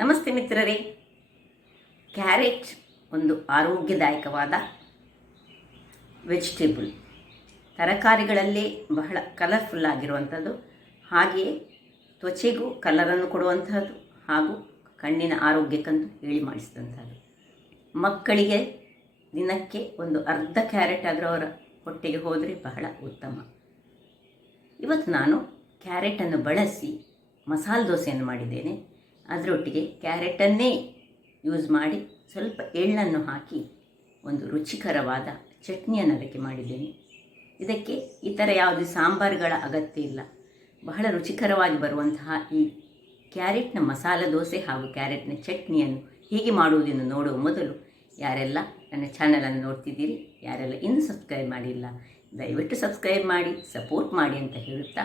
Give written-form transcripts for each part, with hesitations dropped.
ನಮಸ್ತೆ ಮಿತ್ರರೇ. ಕ್ಯಾರೆಟ್ ಒಂದು ಆರೋಗ್ಯದಾಯಕವಾದ ವೆಜಿಟೇಬಲ್, ತರಕಾರಿಗಳಲ್ಲೇ ಬಹಳ ಕಲರ್ಫುಲ್ ಆಗಿರುವಂಥದ್ದು, ಹಾಗೆಯೇ ತ್ವಚೆಗೂ ಕಲರನ್ನು ಕೊಡುವಂಥದ್ದು ಹಾಗೂ ಕಣ್ಣಿನ ಆರೋಗ್ಯಕ್ಕಂತೂ ಹೇಳಿ ಮಾಡಿಸಿದಂಥದ್ದು. ಮಕ್ಕಳಿಗೆ ದಿನಕ್ಕೆ ಒಂದು ಅರ್ಧ ಕ್ಯಾರೆಟ್ ಆದರೂ ಅವರ ಹೊಟ್ಟೆಗೆ ಹೋದರೆ ಬಹಳ ಉತ್ತಮ. ಇವತ್ತು ನಾನು ಕ್ಯಾರೆಟನ್ನು ಬಳಸಿ ಮಸಾಲೆ ದೋಸೆಯನ್ನು ಮಾಡಿದ್ದೇನೆ. ಅದರೊಟ್ಟಿಗೆ ಕ್ಯಾರೆಟನ್ನೇ ಯೂಸ್ ಮಾಡಿ ಸ್ವಲ್ಪ ಎಳ್ಳನ್ನು ಹಾಕಿ ಒಂದು ರುಚಿಕರವಾದ ಚಟ್ನಿಯನ್ನು ಅದಕ್ಕೆ ಮಾಡಿದ್ದೇನೆ. ಇದಕ್ಕೆ ಈ ಥರ ಯಾವುದೇ ಸಾಂಬಾರುಗಳ ಅಗತ್ಯ ಇಲ್ಲ. ಬಹಳ ರುಚಿಕರವಾಗಿ ಬರುವಂತಹ ಈ ಕ್ಯಾರೆಟ್ನ ಮಸಾಲೆ ದೋಸೆ ಹಾಗೂ ಕ್ಯಾರೆಟ್ನ ಚಟ್ನಿಯನ್ನು ಹೇಗೆ ಮಾಡುವುದನ್ನು ನೋಡುವ ಮೊದಲು ಯಾರೆಲ್ಲ ನನ್ನ ಚಾನಲನ್ನು ನೋಡ್ತಿದ್ದೀರಿ, ಯಾರೆಲ್ಲ ಇನ್ನೂ ಸಬ್ಸ್ಕ್ರೈಬ್ ಮಾಡಿಲ್ಲ, ದಯವಿಟ್ಟು ಸಬ್ಸ್ಕ್ರೈಬ್ ಮಾಡಿ ಸಪೋರ್ಟ್ ಮಾಡಿ ಅಂತ ಹೇಳುತ್ತಾ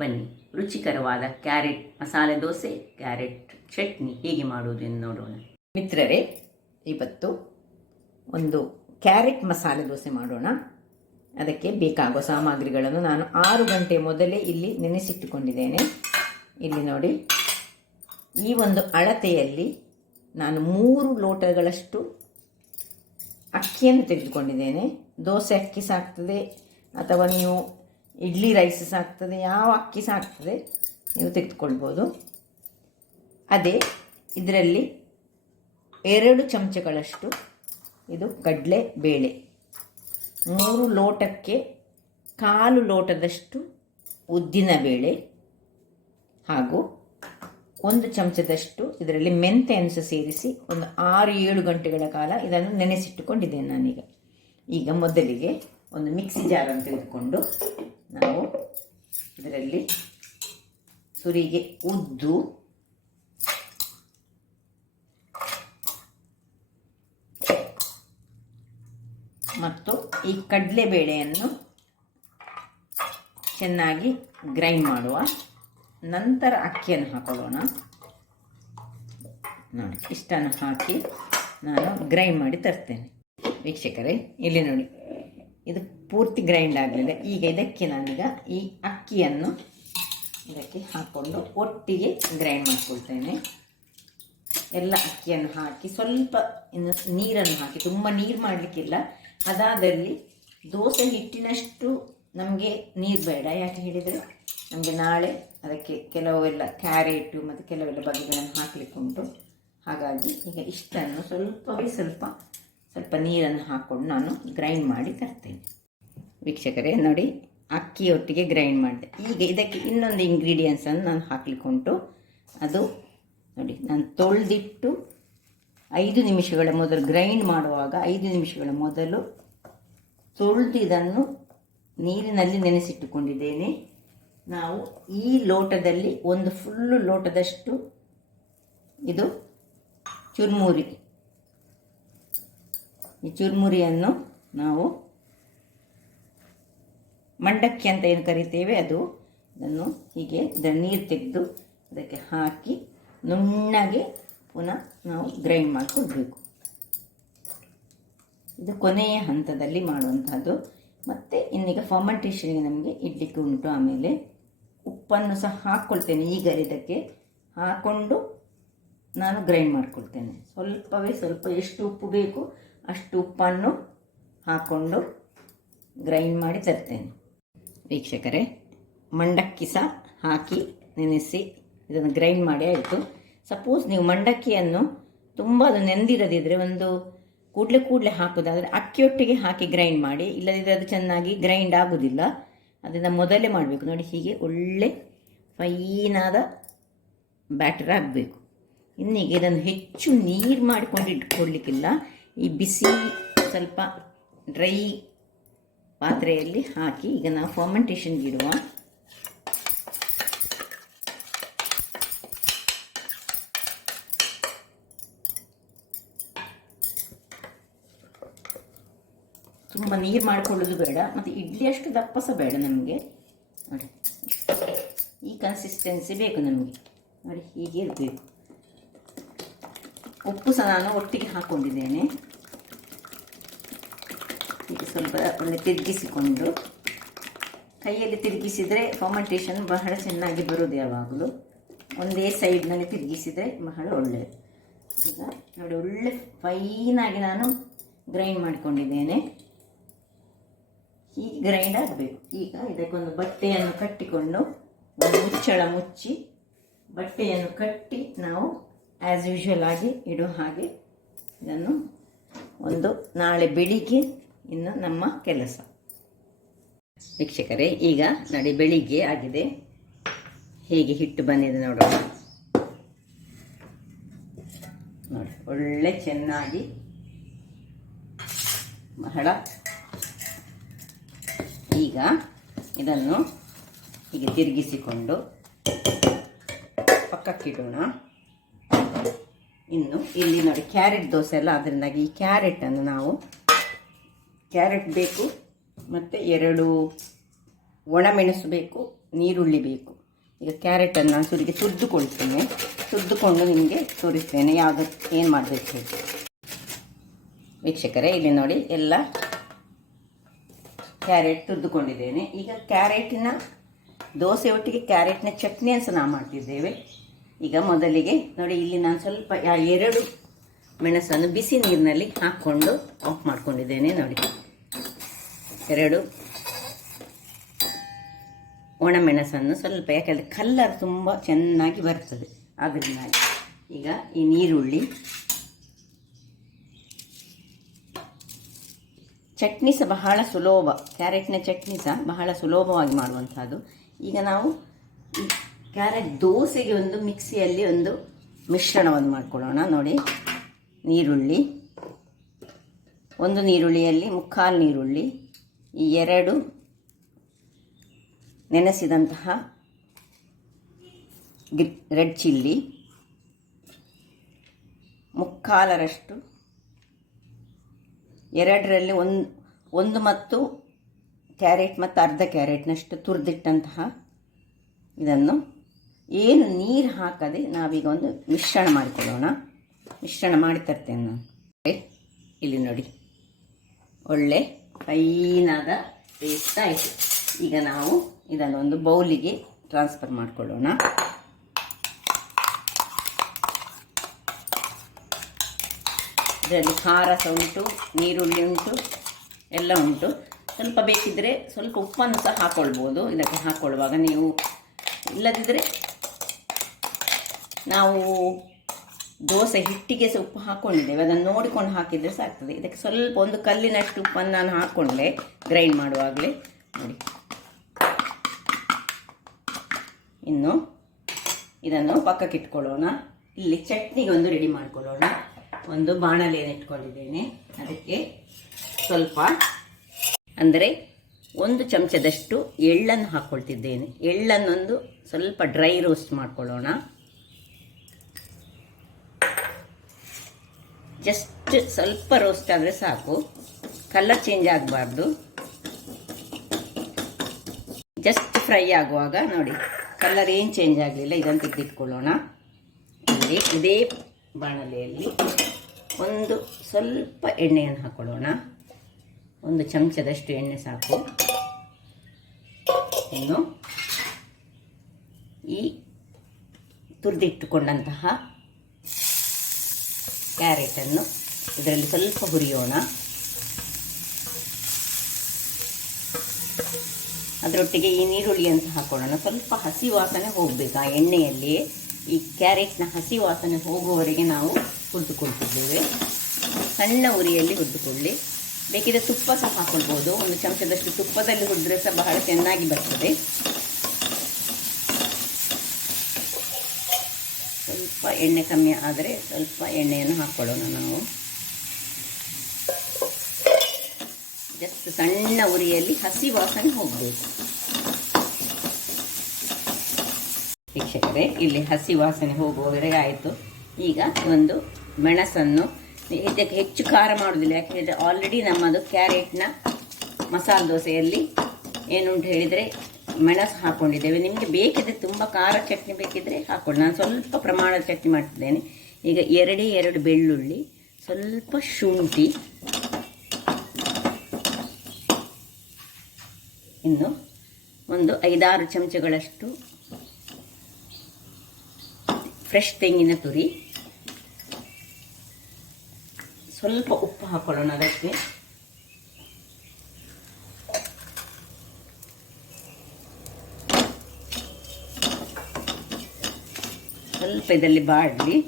ಬನ್ನಿ ರುಚಿಕರವಾದ ಕ್ಯಾರೆಟ್ ಮಸಾಲೆ ದೋಸೆ, ಕ್ಯಾರೆಟ್ ಚಟ್ನಿ ಹೇಗೆ ಮಾಡುವುದನ್ನು ನೋಡೋಣ. ಮಿತ್ರರೇ, ಇವತ್ತು ಒಂದು ಕ್ಯಾರೆಟ್ ಮಸಾಲೆ ದೋಸೆ ಮಾಡೋಣ. ಅದಕ್ಕೆ ಬೇಕಾಗುವ ಸಾಮಗ್ರಿಗಳನ್ನು ನಾನು 6 ಗಂಟೆ ಮೊದಲೇ ಇಲ್ಲಿ ನೆನೆಸಿಟ್ಟುಕೊಂಡಿದ್ದೇನೆ. ಇಲ್ಲಿ ನೋಡಿ, ಈ ಒಂದು ಅಳತೆಯಲ್ಲಿ ನಾನು 3 ಲೋಟಗಳಷ್ಟು ಅಕ್ಕಿಯನ್ನು ತೆಗೆದುಕೊಂಡಿದ್ದೇನೆ. ದೋಸೆ ಅಕ್ಕಿ ಸಾಕ್ತದೆ ಅಥವಾ ನೀವು ಇಡ್ಲಿ ರೈಸ್ ಸಾಕ್ತದೆ, ಯಾವ ಅಕ್ಕಿ ಸಾಕ್ತದೆ ನೀವು ತೆಗೆದುಕೊಳ್ಬೋದು. ಅದೇ ಇದರಲ್ಲಿ 2 ಚಮಚಗಳಷ್ಟು ಇದು ಕಡಲೆ ಬೇಳೆ, 3 ಲೋಟಕ್ಕೆ 1/4 ಲೋಟದಷ್ಟು ಉದ್ದಿನ ಬೇಳೆ ಹಾಗೂ 1 ಚಮಚದಷ್ಟು ಇದರಲ್ಲಿ ಮೆಂತೆಯನ್ನು ಸೇರಿಸಿ ಒಂದು 6-7 ಗಂಟೆಗಳ ಕಾಲ ಇದನ್ನು ನೆನೆಸಿಟ್ಟುಕೊಂಡಿದ್ದೇನೆ ನಾನೀಗ. ಈಗ ಮೊದಲಿಗೆ ಒಂದು ಮಿಕ್ಸಿ ಜಾರನ್ನು ತೆಗೆದುಕೊಂಡು ನಾವು ಇದರಲ್ಲಿ ಸುರಿಗೆ ಉದ್ದು, ಮತ್ತು ಈ ಕಡಲೆಬೇಳೆಯನ್ನು ಚೆನ್ನಾಗಿ ಗ್ರೈಂಡ್ ಮಾಡುವ. ನಂತರ ಅಕ್ಕಿಯನ್ನು ಹಾಕೊಳ್ಳೋಣ. ನೋಡಿ, ಇಷ್ಟನ್ನು ಹಾಕಿ ನಾನು ಗ್ರೈಂಡ್ ಮಾಡಿ ತರ್ತೇನೆ. ವೀಕ್ಷಕರೇ, ಇಲ್ಲಿ ನೋಡಿ, ಇದು ಪೂರ್ತಿ ಗ್ರೈಂಡ್ ಆಗಲಿಲ್ಲ. ಈಗ ಇದಕ್ಕೆ ನಾನೀಗ ಈ ಅಕ್ಕಿಯನ್ನು ಇದಕ್ಕೆ ಹಾಕ್ಕೊಂಡು ಒಟ್ಟಿಗೆ ಗ್ರೈಂಡ್ ಮಾಡಿಕೊಳ್ತೇನೆ. ಎಲ್ಲ ಅಕ್ಕಿಯನ್ನು ಹಾಕಿ ಸ್ವಲ್ಪ ಇನ್ನು ನೀರನ್ನು ಹಾಕಿ, ತುಂಬ ನೀರು ಮಾಡಲಿಕ್ಕಿಲ್ಲ. ಅದಾದಲ್ಲಿ ದೋಸೆ ಹಿಟ್ಟಿನಷ್ಟು ನಮಗೆ ನೀರು ಬೇಡ. ಯಾಕೆ ಹೇಳಿದರೆ ನಮಗೆ ನಾಳೆ ಅದಕ್ಕೆ ಕೆಲವೆಲ್ಲ ಕ್ಯಾರೆಟು ಮತ್ತು ಕೆಲವೆಲ್ಲ ಬಗೆಗಳನ್ನು ಹಾಕಲಿಕ್ಕೆ ಉಂಟು. ಹಾಗಾಗಿ ಈಗ ಇಷ್ಟನ್ನು ಸ್ವಲ್ಪ ನೀರನ್ನು ಹಾಕ್ಕೊಂಡು ನಾನು ಗ್ರೈಂಡ್ ಮಾಡಿ ತರ್ತೇನೆ. ವೀಕ್ಷಕರೇ ನೋಡಿ, ಅಕ್ಕಿಯೊಟ್ಟಿಗೆ ಗ್ರೈಂಡ್ ಮಾಡಿದೆ. ಈಗ ಇದಕ್ಕೆ ಇನ್ನೊಂದು ಇಂಗ್ರೀಡಿಯೆಂಟ್ಸನ್ನು ನಾನು ಹಾಕಲಿಕ್ಕೆ ಉಂಟು. ಅದು ನೋಡಿ, ನಾನು ತೊಳೆದಿಟ್ಟು 5 ನಿಮಿಷಗಳ ಮೊದಲು ಗ್ರೈಂಡ್ ಮಾಡುವಾಗ 5 ನಿಮಿಷಗಳ ಮೊದಲು ತೊಳೆದು ಇದನ್ನು ನೀರಿನಲ್ಲಿ ನೆನೆಸಿಟ್ಟುಕೊಂಡಿದ್ದೇನೆ. ನಾವು ಈ ಲೋಟದಲ್ಲಿ ಒಂದು ಫುಲ್ಲು ಲೋಟದಷ್ಟು ಇದು ಚುರ್ಮುರಿ, ಈ ಚುರ್ಮುರಿಯನ್ನು ನಾವು ಮಂಡಕ್ಕಿ ಅಂತ ಏನು ಕರಿತೇವೆ ಅದು, ಅದನ್ನು ಹೀಗೆ ಇದರ ನೀರು ತೆಗೆದು ಅದಕ್ಕೆ ಹಾಕಿ ನುಣ್ಣಗೆ ಪುನಃ ನಾವು ಗ್ರೈಂಡ್ ಮಾಡಿಕೊಳ್ಬೇಕು. ಇದು ಕೊನೆಯ ಹಂತದಲ್ಲಿ ಮಾಡುವಂಥದ್ದು. ಮತ್ತು ಇನ್ನೀಗ ಫರ್ಮೆಂಟೇಷನ್ಗೆ ನಮಗೆ ಇಡ್ಲಿಕ್ಕೆ ಉಂಟು. ಆಮೇಲೆ ಉಪ್ಪನ್ನು ಸಹ ಹಾಕ್ಕೊಳ್ತೇನೆ. ಈಗ ಇದಕ್ಕೆ ಹಾಕ್ಕೊಂಡು ನಾನು ಗ್ರೈಂಡ್ ಮಾಡ್ಕೊಳ್ತೇನೆ. ಸ್ವಲ್ಪ ಎಷ್ಟು ಉಪ್ಪು ಬೇಕು ಅಷ್ಟು ಉಪ್ಪನ್ನು ಹಾಕ್ಕೊಂಡು ಗ್ರೈಂಡ್ ಮಾಡಿ ತರ್ತೇನೆ. ವೀಕ್ಷಕರೇ, ಮಂಡಕ್ಕಿ ಸಹ ಹಾಕಿ ನೆನೆಸಿ ಇದನ್ನು ಗ್ರೈಂಡ್ ಮಾಡಿ ಆಯಿತು. ಸಪೋಸ್ ನೀವು ಮಂಡಕ್ಕಿಯನ್ನು ತುಂಬ ಅದು ನೆಂದಿರದಿದ್ದರೆ ಒಂದು ಕೂಡಲೇ ಹಾಕೋದಾದರೆ ಅಕ್ಕಿಯೊಟ್ಟಿಗೆ ಹಾಕಿ ಗ್ರೈಂಡ್ ಮಾಡಿ. ಇಲ್ಲದಿದ್ದರೆ ಅದು ಚೆನ್ನಾಗಿ ಗ್ರೈಂಡ್ ಆಗೋದಿಲ್ಲ. ಅದನ್ನು ಮೊದಲೇ ಮಾಡಬೇಕು. ನೋಡಿ, ಹೀಗೆ ಒಳ್ಳೆ ಫೈನಾದ ಬ್ಯಾಟರ್ ಆಗಬೇಕು. ಇನ್ನೀಗ ಇದನ್ನು ಹೆಚ್ಚು ನೀರು ಮಾಡಿಕೊಂಡು ಇಟ್ಕೊಳ್ಲಿಕ್ಕಿಲ್ಲ. ಈ ಬಿಸಿ ಸ್ವಲ್ಪ ಡ್ರೈ ಪಾತ್ರೆಯಲ್ಲಿ ಹಾಕಿ ಈಗ ನಾವು ಫರ್ಮೆಂಟೇಷನ್ಗೆ ಇಡುವ. ತುಂಬ ನೀರು ಮಾಡಿಕೊಳ್ಳೋದು ಬೇಡ, ಮತ್ತು ಇಡ್ಲಿ ಅಷ್ಟು ದಪ್ಪ ಸಹ ಬೇಡ ನಮಗೆ. ನೋಡಿ, ಈ ಕನ್ಸಿಸ್ಟೆನ್ಸಿ ಬೇಕು ನಮಗೆ. ನೋಡಿ, ಹೀಗೆ ಇರಬೇಕು. ಉಪ್ಪು ಸಹ ನಾನು ಒಟ್ಟಿಗೆ ಹಾಕ್ಕೊಂಡಿದ್ದೇನೆ. ಈಗ ಸ್ವಲ್ಪ ಒಳ್ಳೆ ತಿರುಗಿಸಿಕೊಂಡು ಕೈಯಲ್ಲಿ ತಿರುಗಿಸಿದರೆ ಫರ್ಮೆಂಟೇಷನ್ ಬಹಳ ಚೆನ್ನಾಗಿ ಬರೋದು ಯಾವಾಗಲೂ. ಒಂದೇ ಸೈಡ್ನಲ್ಲಿ ತಿರುಗಿಸಿದರೆ ಬಹಳ ಒಳ್ಳೆಯದು. ಈಗ ನೋಡಿ ಒಳ್ಳೆ ಫೈನಾಗಿ ನಾನು ಗ್ರೈಂಡ್ ಮಾಡಿಕೊಂಡಿದ್ದೇನೆ. ಹೀಗೆ ಗ್ರೈಂಡ್ ಆಗಬೇಕು. ಈಗ ಇದಕ್ಕೊಂದು ಬಟ್ಟೆಯನ್ನು ಕಟ್ಟಿಕೊಂಡು ಒಂದು ಮುಚ್ಚಳ ಮುಚ್ಚಿ ಬಟ್ಟೆಯನ್ನು ಕಟ್ಟಿ ನಾವು ಆ್ಯಸ್ ಯೂಶ್ವಲ್ ಆಗಿ ಇಡೋ ಹಾಗೆ ಇದನ್ನು ಒಂದು ನಾಳೆ ಬೆಳಿಗ್ಗೆ ಇನ್ನು ನಮ್ಮ ಕೆಲಸ. ವೀಕ್ಷಕರೇ, ಈಗ ನೋಡಿ ಬೆಳಿಗ್ಗೆ ಆಗಿದೆ. ಹೇಗೆ ಹಿಟ್ಟು ಬಂದಿದೆ ನೋಡೋಣ. ನೋಡಿ ಒಳ್ಳೆ ಚೆನ್ನಾಗಿ ಬಹಳ. ಈಗ ಇದನ್ನು ಹೀಗೆ ತಿರುಗಿಸಿಕೊಂಡು ಪಕ್ಕಕ್ಕಿಡೋಣ. ಇನ್ನು ಇಲ್ಲಿ ನೋಡಿ ಕ್ಯಾರೆಟ್ ದೋಸೆ ಎಲ್ಲ, ಅದರಿಂದಾಗಿ ಈ ಕ್ಯಾರೆಟನ್ನು ನಾವು ಕ್ಯಾರೆಟ್ ಬೇಕು ಮತ್ತು 2 ಒಣಮೆಣಸು ಬೇಕು, ನೀರುಳ್ಳಿ ಬೇಕು. ಈಗ ಕ್ಯಾರೆಟನ್ನು ನಾನು ತುರಿದುಕೊಳ್ತೇನೆ. ತುರಿದುಕೊಂಡು ನಿಮಗೆ ತೋರಿಸ್ತೇನೆ ಯಾವುದಕ್ಕೆ ಏನು ಮಾಡಬೇಕು ಹೇಳಿ. ವೀಕ್ಷಕರೇ, ಇಲ್ಲಿ ನೋಡಿ ಎಲ್ಲ ಕ್ಯಾರೆಟ್ ತುರಿದುಕೊಂಡಿದ್ದೇನೆ. ಈಗ ಕ್ಯಾರೆಟಿನ ದೋಸೆ ಒಟ್ಟಿಗೆ ಕ್ಯಾರೆಟ್ನ ಚಟ್ನಿಯನ್ನು ಸಹ ನಾವು ಮಾಡ್ತಿದ್ದೇವೆ. ಈಗ ಮೊದಲಿಗೆ ನೋಡಿ ಇಲ್ಲಿ ನಾನು ಸ್ವಲ್ಪ 2 ಮೆಣಸನ್ನು ಬಿಸಿ ನೀರಿನಲ್ಲಿ ಹಾಕ್ಕೊಂಡು ಆಫ್ ಮಾಡ್ಕೊಂಡಿದ್ದೇನೆ. ನೋಡಿ 2 ಒಣಮೆಣಸನ್ನು ಸ್ವಲ್ಪ, ಯಾಕೆಂದರೆ ಕಲ್ಲರ್ ತುಂಬ ಚೆನ್ನಾಗಿ ಬರ್ತದೆ ಅದರಿಂದ. ಈಗ ಈ ನೀರುಳ್ಳಿ, ಚಟ್ನಿ ಸಹ ಬಹಳ ಸುಲಭ, ಕ್ಯಾರೆಟ್ನ ಚಟ್ನಿ ಸಹ ಬಹಳ ಸುಲಭವಾಗಿ ಮಾಡುವಂಥದ್ದು. ಈಗ ನಾವು ಈ ಕ್ಯಾರೆಟ್ ದೋಸೆಗೆ ಒಂದು ಮಿಕ್ಸಿಯಲ್ಲಿ ಒಂದು ಮಿಶ್ರಣವನ್ನು ಮಾಡಿಕೊಳ್ಳೋಣ. ನೋಡಿ ನೀರುಳ್ಳಿ, 1 ನೀರುಳ್ಳಿಯಲ್ಲಿ 3/4 ನೀರುಳ್ಳಿ, ಈ 2 ನೆನೆಸಿದಂತಹ ರೆಡ್ ಚಿಲ್ಲಿ, 3/4ರಷ್ಟು, 2ರಲ್ಲಿ 1 ಮತ್ತು ಕ್ಯಾರೆಟ್ ಮತ್ತು ಅರ್ಧ ಕ್ಯಾರೆಟ್ನಷ್ಟು ತುರಿದಿಟ್ಟಂತಹ ಇದನ್ನು ಏನು ನೀರು ಹಾಕದೆ ನಾವೀಗ ಒಂದು ಮಿಶ್ರಣ ಮಾಡಿಕೊಳ್ಳೋಣ. ಮಿಶ್ರಣ ಮಾಡಿ ತರ್ತೇನೆ ನಾನು. ಇಲ್ಲಿ ನೋಡಿ ಒಳ್ಳೆ ಫೈನಾದ ಪೇಸ್ಟ್ ಆಯಿತು. ಈಗ ನಾವು ಇದನ್ನು ಒಂದು ಬೌಲಿಗೆ ಟ್ರಾನ್ಸ್ಫರ್ ಮಾಡಿಕೊಳ್ಳೋಣ. ಇದರಲ್ಲಿ ಖಾರ ಸಹ ಉಂಟು, ನೀರುಳ್ಳಿ ಉಂಟು, ಎಲ್ಲ ಉಂಟು. ಸ್ವಲ್ಪ ಬೇಕಿದ್ದರೆ ಸ್ವಲ್ಪ ಉಪ್ಪನ್ನು ಸಹ ಹಾಕ್ಕೊಳ್ಬೋದು ಇದಕ್ಕೆ ಹಾಕ್ಕೊಳ್ಳುವಾಗ. ನೀವು ಇಲ್ಲದಿದ್ದರೆ ನಾವು ದೋಸೆ ಹಿಟ್ಟಿಗೆ ಸಹ ಉಪ್ಪು ಹಾಕ್ಕೊಂಡಿದ್ದೇವೆ, ಅದನ್ನು ನೋಡಿಕೊಂಡು ಹಾಕಿದರೆ ಸಾಕ್ತದೆ. ಇದಕ್ಕೆ ಸ್ವಲ್ಪ ಒಂದು ಕಲ್ಲಿನಷ್ಟು ಉಪ್ಪನ್ನು ನಾನು ಹಾಕ್ಕೊಂಡೆ ಗ್ರೈಂಡ್ ಮಾಡುವಾಗಲೇ. ನೋಡಿ, ಇನ್ನು ಇದನ್ನು ಪಕ್ಕಕ್ಕೆ ಇಟ್ಕೊಳ್ಳೋಣ. ಇಲ್ಲಿ ಚಟ್ನಿಗೆ ಒಂದು ರೆಡಿ ಮಾಡಿಕೊಳ್ಳೋಣ. ಒಂದು ಬಾಣಲೆಯನ್ನು ಇಟ್ಕೊಂಡಿದ್ದೇನೆ. ಅದಕ್ಕೆ ಸ್ವಲ್ಪ ಅಂದರೆ 1 ಚಮಚದಷ್ಟು ಎಳ್ಳನ್ನು ಹಾಕ್ಕೊಳ್ತಿದ್ದೇನೆ. ಎಳ್ಳನ್ನೊಂದು ಸ್ವಲ್ಪ ಡ್ರೈ ರೋಸ್ಟ್ ಮಾಡ್ಕೊಳ್ಳೋಣ. ಜಸ್ಟ್ ಸ್ವಲ್ಪ ರೋಸ್ಟ್ ಆದರೆ ಸಾಕು, ಕಲರ್ ಚೇಂಜ್ ಆಗಬಾರ್ದು. ಜಸ್ಟ್ ಫ್ರೈ ಆಗುವಾಗ ನೋಡಿ ಕಲರ್ ಏನು ಚೇಂಜ್ ಆಗಲಿಲ್ಲ, ಇದನ್ನು ತೆಗೆದಿಟ್ಕೊಳ್ಳೋಣ. ಇಲ್ಲಿ ಇದೇ ಬಾಣಲೆಯಲ್ಲಿ ಒಂದು ಸ್ವಲ್ಪ ಎಣ್ಣೆಯನ್ನು ಹಾಕ್ಕೊಳ್ಳೋಣ. 1 ಚಮಚದಷ್ಟು ಎಣ್ಣೆ ಸಾಕು. ಇನ್ನು ಈ ತುರಿದಿಟ್ಟುಕೊಂಡಂತಹ ಕ್ಯಾರೆಟನ್ನು ಇದರಲ್ಲಿ ಸ್ವಲ್ಪ ಹುರಿಯೋಣ. ಅದರೊಟ್ಟಿಗೆ ಈ ನೀರುಳ್ಳಿಯನ್ನು ಹಾಕೊಳ್ಳೋಣ. ಸ್ವಲ್ಪ ಹಸಿ ವಾಸನೆ ಹೋಗಬೇಕು ಆ ಎಣ್ಣೆಯಲ್ಲಿಯೇ. ಈ ಕ್ಯಾರೆಟ್ನ ಹಸಿ ವಾಸನೆ ಹೋಗುವವರೆಗೆ ನಾವು ಹುರಿದುಕೊಳ್ತಿದ್ದೇವೆ. ಸಣ್ಣ ಉರಿಯಲ್ಲಿ ಹುರಿದುಕೊಳ್ಳಿ. ಬೇಕಿದ್ರೆ ತುಪ್ಪ ಸಹ ಹಾಕ್ಕೊಳ್ಬೋದು. 1 ಚಮಚದಷ್ಟು ತುಪ್ಪದಲ್ಲಿ ಹುರಿದ್ರೆ ಸಹ ಬಹಳ ಚೆನ್ನಾಗಿ ಬರ್ತದೆ. ಸ್ವಲ್ಪ ಎಣ್ಣೆ ಕಮ್ಮಿ ಆದರೆ ಸ್ವಲ್ಪ ಎಣ್ಣೆಯನ್ನು ಹಾಕ್ಕೊಳ್ಳೋಣ ನಾವು. ಜಸ್ಟ್ ಸಣ್ಣ ಉರಿಯಲ್ಲಿ ಹಸಿ ವಾಸನೆ ಹೋಗಬೇಕು. ವೀಕ್ಷಕರೇ, ಇಲ್ಲಿ ಹಸಿ ವಾಸನೆ ಹೋಗುವವರೆಗೆ ಆಯಿತು. ಈಗ ಒಂದು ಮೆಣಸನ್ನು, ಇದಕ್ಕೆ ಹೆಚ್ಚು ಖಾರ ಮಾಡೋದಿಲ್ಲ, ಯಾಕೆಂದರೆ ಆಲ್ರೆಡಿ ನಮ್ಮದು ಕ್ಯಾರೆಟ್ನ ಮಸಾಲೆ ದೋಸೆಯಲ್ಲಿ ಏನುಂಟು ಹೇಳಿದರೆ ಮೆಣಸು ಹಾಕ್ಕೊಂಡಿದ್ದೇವೆ. ನಿಮಗೆ ಬೇಕಿದ್ರೆ ತುಂಬ ಖಾರ ಚಟ್ನಿ ಬೇಕಿದ್ದರೆ ಹಾಕ್ಕೊಳ್ಳಿ. ನಾನು ಸ್ವಲ್ಪ ಪ್ರಮಾಣದ ಚಟ್ನಿ ಮಾಡ್ತಿದ್ದೇನೆ. ಈಗ 2 ಬೆಳ್ಳುಳ್ಳಿ, ಸ್ವಲ್ಪ ಶುಂಠಿ, ಇನ್ನು ಒಂದು 5-6 ಚಮಚಗಳಷ್ಟು ಫ್ರೆಶ್ ತೆಂಗಿನ ತುರಿ, ಸ್ವಲ್ಪ ಉಪ್ಪು ಹಾಕೊಳ್ಳೋಣ ಅದಕ್ಕೆ. ಸ್ವಲ್ಪ ಇದರಲ್ಲಿ ಬಾಡಲಿ.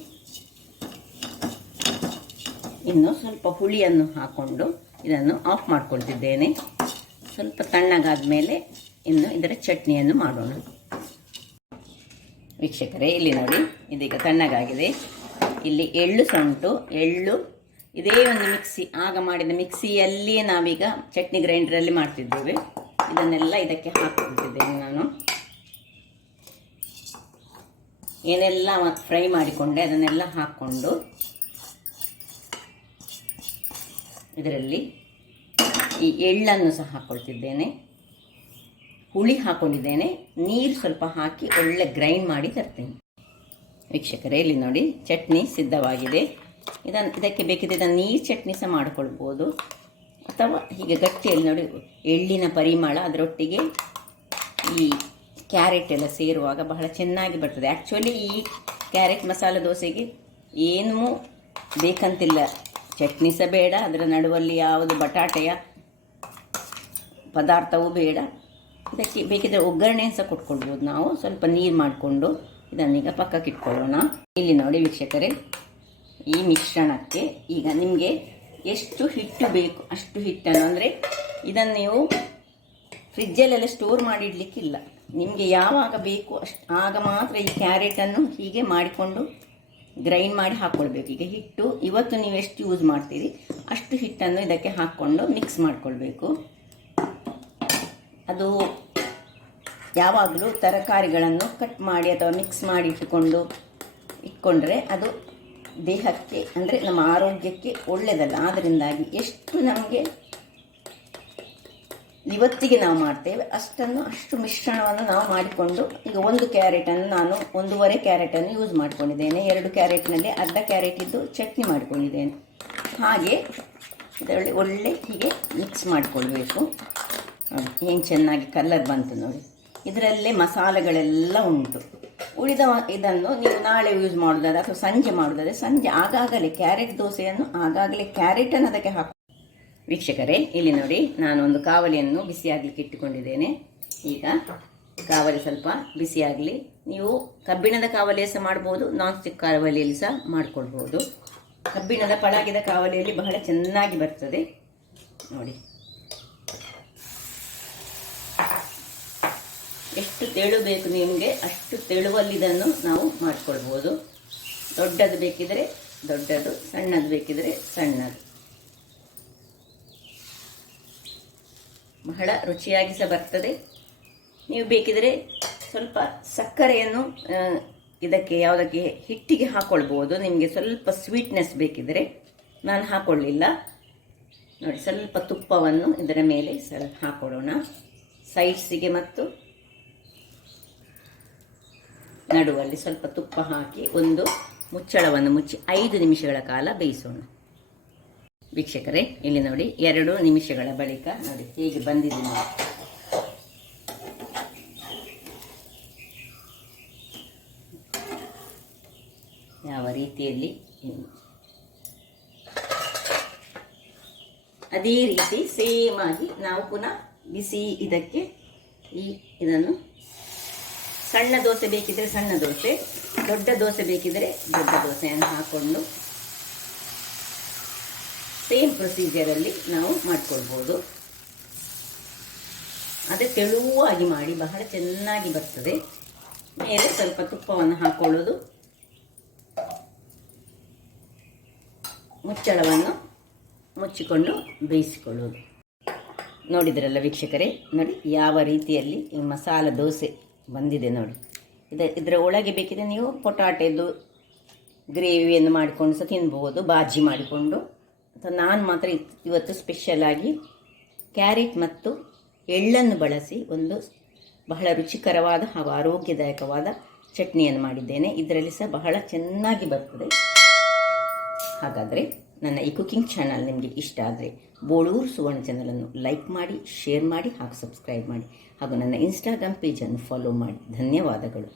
ಇನ್ನು ಸ್ವಲ್ಪ ಹುಳಿಯನ್ನು ಹಾಕ್ಕೊಂಡು ಇದನ್ನು ಆಫ್ ಮಾಡ್ಕೊಳ್ತಿದ್ದೇನೆ. ಸ್ವಲ್ಪ ತಣ್ಣಗಾದ ಮೇಲೆ ಇನ್ನು ಇದರ ಚಟ್ನಿಯನ್ನು ಮಾಡೋಣ. ವೀಕ್ಷಕರೇ, ಇಲ್ಲಿ ನೋಡಿ, ಇದೀಗ ತಣ್ಣಗಾಗಿದೆ. ಇಲ್ಲಿ ಎಳ್ಳು ಸಹ ಉಂಟು. ಎಳ್ಳು ಇದೇ ಒಂದು ಮಿಕ್ಸಿ, ಆಗ ಮಾಡಿದ ಮಿಕ್ಸಿಯಲ್ಲಿಯೇ ನಾವೀಗ ಚಟ್ನಿ ಗ್ರೈಂಡರಲ್ಲಿ ಮಾಡ್ತಿದ್ದೇವೆ. ಇದನ್ನೆಲ್ಲ ಇದಕ್ಕೆ ಹಾಕ್ಕೊಳ್ತಿದ್ದೇನೆ ನಾನು. ಏನೆಲ್ಲ ಫ್ರೈ ಮಾಡಿಕೊಂಡೆ ಅದನ್ನೆಲ್ಲ ಹಾಕ್ಕೊಂಡು ಇದರಲ್ಲಿ ಈ ಎಳ್ಳನ್ನು ಸಹ ಹಾಕ್ಕೊಳ್ತಿದ್ದೇನೆ. ಹುಳಿ ಹಾಕ್ಕೊಂಡಿದ್ದೇನೆ. ನೀರು ಸ್ವಲ್ಪ ಹಾಕಿ ಒಳ್ಳೆ ಗ್ರೈಂಡ್ ಮಾಡಿ ತರ್ತೇನೆ. ವೀಕ್ಷಕರೇ, ಇಲ್ಲಿ ನೋಡಿ, ಚಟ್ನಿ ಸಿದ್ಧವಾಗಿದೆ. ಇದಕ್ಕೆ ಬೇಕಿದ್ರೆ ಇದನ್ನು ನೀರು ಚಟ್ನಿ ಸಹ ಮಾಡಿಕೊಳ್ಬೋದು, ಅಥವಾ ಹೀಗೆ ಗಟ್ಟಿಯಲ್ಲಿ ನೋಡಿ ಎಳ್ಳಿನ ಪರಿಮಳ ಅದರೊಟ್ಟಿಗೆ ಈ ಕ್ಯಾರೆಟ್ ಎಲ್ಲ ಸೇರುವಾಗ ಬಹಳ ಚೆನ್ನಾಗಿ ಬರ್ತದೆ. ಆ್ಯಕ್ಚುಲಿ ಈ ಕ್ಯಾರೆಟ್ ಮಸಾಲೆ ದೋಸೆಗೆ ಏನೂ ಬೇಕಂತಿಲ್ಲ, ಚಟ್ನಿ ಸಹ ಬೇಡ, ಅದರ ನಡುವಲ್ಲಿ ಯಾವುದು ಬಟಾಟೆಯ ಪದಾರ್ಥವೂ ಬೇಡ. ಇದಕ್ಕೆ ಬೇಕಿದ್ರೆ ಒಗ್ಗರಣೆ ಸಹ ಕೊಟ್ಕೊಳ್ಬೋದು. ನಾವು ಸ್ವಲ್ಪ ನೀರು ಮಾಡಿಕೊಂಡು ಇದನ್ನೀಗ ಪಕ್ಕಕ್ಕೆ ಇಟ್ಕೊಳ್ಳೋಣ. ಇಲ್ಲಿ ನೋಡಿ ವೀಕ್ಷಕರೇ, ಈ ಮಿಶ್ರಣಕ್ಕೆ ಈಗ ನಿಮಗೆ ಎಷ್ಟು ಹಿಟ್ಟು ಬೇಕು ಅಷ್ಟು ಹಿಟ್ಟನ್ನು, ಅಂದರೆ ಇದನ್ನು ನೀವು ಫ್ರಿಜ್ಜಲ್ಲೆಲ್ಲ ಸ್ಟೋರ್ ಮಾಡಿ ಇಡಲಿಕ್ಕಿಲ್ಲ. ನಿಮಗೆ ಯಾವಾಗ ಬೇಕು ಆಗ ಮಾತ್ರ ಈ ಕ್ಯಾರೆಟನ್ನು ಹೀಗೆ ಮಾಡಿಕೊಂಡು ಗ್ರೈಂಡ್ ಮಾಡಿ ಹಾಕ್ಕೊಳ್ಬೇಕು. ಈಗ ಹಿಟ್ಟು ಇವತ್ತು ನೀವು ಎಷ್ಟು ಯೂಸ್ ಮಾಡ್ತೀರಿ ಅಷ್ಟು ಹಿಟ್ಟನ್ನು ಇದಕ್ಕೆ ಹಾಕ್ಕೊಂಡು ಮಿಕ್ಸ್ ಮಾಡಿಕೊಳ್ಬೇಕು. ಅದು ಯಾವಾಗಲೂ ತರಕಾರಿಗಳನ್ನು ಕಟ್ ಮಾಡಿ ಅಥವಾ ಮಿಕ್ಸ್ ಮಾಡಿ ಇಟ್ಕೊಂಡ್ರೆ ಅದು ದೇಹಕ್ಕೆ, ಅಂದರೆ ನಮ್ಮ ಆರೋಗ್ಯಕ್ಕೆ ಒಳ್ಳೆಯದಲ್ಲ. ಆದ್ದರಿಂದಾಗಿ ಎಷ್ಟು ನಮಗೆ ಇವತ್ತಿಗೆ ನಾವು ಮಾಡ್ತೇವೆ ಅಷ್ಟು ಮಿಶ್ರಣವನ್ನು ನಾವು ಮಾಡಿಕೊಂಡು, ಈಗ ಒಂದು ಕ್ಯಾರೆಟನ್ನು ನಾನು 1.5 ಕ್ಯಾರೆಟನ್ನು ಯೂಸ್ ಮಾಡ್ಕೊಂಡಿದ್ದೇನೆ. 2 ಕ್ಯಾರೆಟ್ನಲ್ಲಿ ಅರ್ಧ ಕ್ಯಾರೆಟ್ ಇದ್ದು ಚಟ್ನಿ ಮಾಡಿಕೊಂಡಿದ್ದೇನೆ. ಹಾಗೆ ಇದರಲ್ಲಿ ಒಳ್ಳೆ ಹೀಗೆ ಮಿಕ್ಸ್ ಮಾಡಿಕೊಳ್ಬೇಕು. ನೋಡಿ ಏನು ಚೆನ್ನಾಗಿ ಕಲರ್ ಬಂತು ನೋಡಿ. ಇದರಲ್ಲೇ ಮಸಾಲೆಗಳೆಲ್ಲ ಉಂಟು. ಉಳಿದ ಇದನ್ನು ನೀವು ನಾಳೆ ಯೂಸ್ ಮಾಡೋದಾದ್ರೆ ಅಥವಾ ಸಂಜೆ ಮಾಡೋದಾದ್ರೆ ಸಂಜೆ ಆಗಾಗಲೇ ಕ್ಯಾರೆಟ್ ದೋಸೆಯನ್ನು ಆಗಾಗಲೇ ಕ್ಯಾರೆಟನ್ನು ಅದಕ್ಕೆ ಹಾಕಿ. ವೀಕ್ಷಕರೇ, ಇಲ್ಲಿ ನೋಡಿ, ನಾನು ಒಂದು ಕಾವಲಿಯನ್ನು ಬಿಸಿಯಾಗಲಿಕ್ಕೆ ಇಟ್ಟುಕೊಂಡಿದ್ದೇನೆ. ಈಗ ಕಾವಲಿ ಸ್ವಲ್ಪ ಬಿಸಿಯಾಗಲಿ. ನೀವು ಕಬ್ಬಿಣದ ಕಾವಲಿ ಸಹ ಮಾಡ್ಬೋದು, ನಾನ್ ಸ್ಟಿಕ್ ಕಾವಲಿಯಲ್ಲಿ ಸಹ ಮಾಡ್ಕೊಳ್ಬೋದು. ಕಬ್ಬಿಣದ ಪಳಗಿದ ಕಾವಲಿಯಲ್ಲಿ ಬಹಳ ಚೆನ್ನಾಗಿ ಬರ್ತದೆ ನೋಡಿ. ಎಷ್ಟು ತೆಳು ಬೇಕು ನಿಮಗೆ ಅಷ್ಟು ತೆಳುವಲ್ಲಿ ಇದನ್ನು ನಾವು ಮಾಡಿಕೊಳ್ಬೋದು. ದೊಡ್ಡದು ಬೇಕಿದ್ರೆ ದೊಡ್ಡದು, ಸಣ್ಣದು ಬೇಕಿದ್ರೆ ಸಣ್ಣದು. ಬಹಳ ರುಚಿಯಾಗಿ ಸಹ ಬರ್ತದೆ. ನೀವು ಬೇಕಿದ್ರೆ ಸ್ವಲ್ಪ ಸಕ್ಕರೆಯನ್ನು ಇದಕ್ಕೆ ಯಾವುದಕ್ಕೆ ಹಿಟ್ಟಿಗೆ ಹಾಕ್ಕೊಳ್ಬೋದು. ನಿಮಗೆ ಸ್ವಲ್ಪ ಸ್ವೀಟ್ನೆಸ್ ಬೇಕಿದ್ರೆ. ನಾನು ಹಾಕ್ಕೊಳ್ಳಿಲ್ಲ ನೋಡಿ. ಸ್ವಲ್ಪ ತುಪ್ಪವನ್ನು ಇದರ ಮೇಲೆ ಸ್ವಲ್ಪ ಹಾಕ್ಕೊಳ್ಳೋಣ, ಸೈಡ್ಸಿಗೆ ಮತ್ತು ನಡುವಲ್ಲಿ ಸ್ವಲ್ಪ ತುಪ್ಪ ಹಾಕಿ ಒಂದು ಮುಚ್ಚಳವನ್ನು ಮುಚ್ಚಿ 5 ನಿಮಿಷಗಳ ಕಾಲ ಬೇಯಿಸೋಣ. ವೀಕ್ಷಕರೇ, ಇಲ್ಲಿ ನೋಡಿ, 2 ನಿಮಿಷಗಳ ಬಳಿಕ ನೋಡಿ ಹೇಗೆ ಬಂದಿದೆ ನೋಡಿ. ಯಾವ ರೀತಿಯಲ್ಲಿ ಅದೇ ರೀತಿ ಸೇಮ್ ಆಗಿ ನಾವು ಪುನಃ ಬಿಸಿ ಇದಕ್ಕೆ ಇದನ್ನು ಸಣ್ಣ ದೋಸೆ ಬೇಕಿದ್ರೆ ಸಣ್ಣ ದೋಸೆ, ದೊಡ್ಡ ದೋಸೆ ಬೇಕಿದ್ರೆ ದೊಡ್ಡ ದೋಸೆಯನ್ನು ಹಾಕ್ಕೊಂಡು ಸೇಮ್ ಪ್ರೊಸೀಜರಲ್ಲಿ ನಾವು ಮಾಡ್ಕೊಳ್ಬೋದು. ಅದೇ ತೆಳುವಾಗಿ ಮಾಡಿ ಬಹಳ ಚೆನ್ನಾಗಿ ಬರ್ತದೆ. ಮೇಲೆ ಸ್ವಲ್ಪ ತುಪ್ಪವನ್ನು ಹಾಕೊಳ್ಳೋದು, ಮುಚ್ಚಳವನ್ನು ಮುಚ್ಚಿಕೊಂಡು ಬೇಯಿಸಿಕೊಳ್ಳೋದು. ನೋಡಿದ್ರಲ್ಲ ವೀಕ್ಷಕರೇ, ನೋಡಿ ಯಾವ ರೀತಿಯಲ್ಲಿ ಈ ಮಸಾಲ ದೋಸೆ ಬಂದಿದೆ ನೋಡಿ. ಇದರ ಒಳಗೆ ಬೇಕಿದ್ರೆ ನೀವು ಪೊಟಾಟೆದು ಗ್ರೇವಿಯನ್ನು ಮಾಡಿಕೊಂಡು ಸಹ ತಿನ್ಬೋದು, ಬಾಜಿ ಮಾಡಿಕೊಂಡು. ಅಥವಾ ನಾನು ಮಾತ್ರ ಇವತ್ತು ಸ್ಪೆಷಲಾಗಿ ಕ್ಯಾರೆಟ್ ಮತ್ತು ಎಳ್ಳನ್ನು ಬಳಸಿ ಒಂದು ಬಹಳ ರುಚಿಕರವಾದ ಹಾಗೂ ಆರೋಗ್ಯದಾಯಕವಾದ ಚಟ್ನಿಯನ್ನು ಮಾಡಿದ್ದೇನೆ. ಇದರಲ್ಲಿ ಸಹ ಬಹಳ ಚೆನ್ನಾಗಿ ಬರ್ತದೆ. ಹಾಗಾದರೆ ನನ್ನ ಈ ಕುಕಿಂಗ್ ಚಾನಲ್ ನಿಮಗೆ ಇಷ್ಟ ಆದರೆ ಬೋಳೂರು ಸುವರ್ಣ ಚಾನಲನ್ನು ಲೈಕ್ ಮಾಡಿ, ಶೇರ್ ಮಾಡಿ ಹಾಗೂ ಸಬ್ಸ್ಕ್ರೈಬ್ ಮಾಡಿ ಹಾಗೂ ನನ್ನ ಇನ್ಸ್ಟಾಗ್ರಾಮ್ ಪೇಜನ್ನು ಫಾಲೋ ಮಾಡಿ. ಧನ್ಯವಾದಗಳು.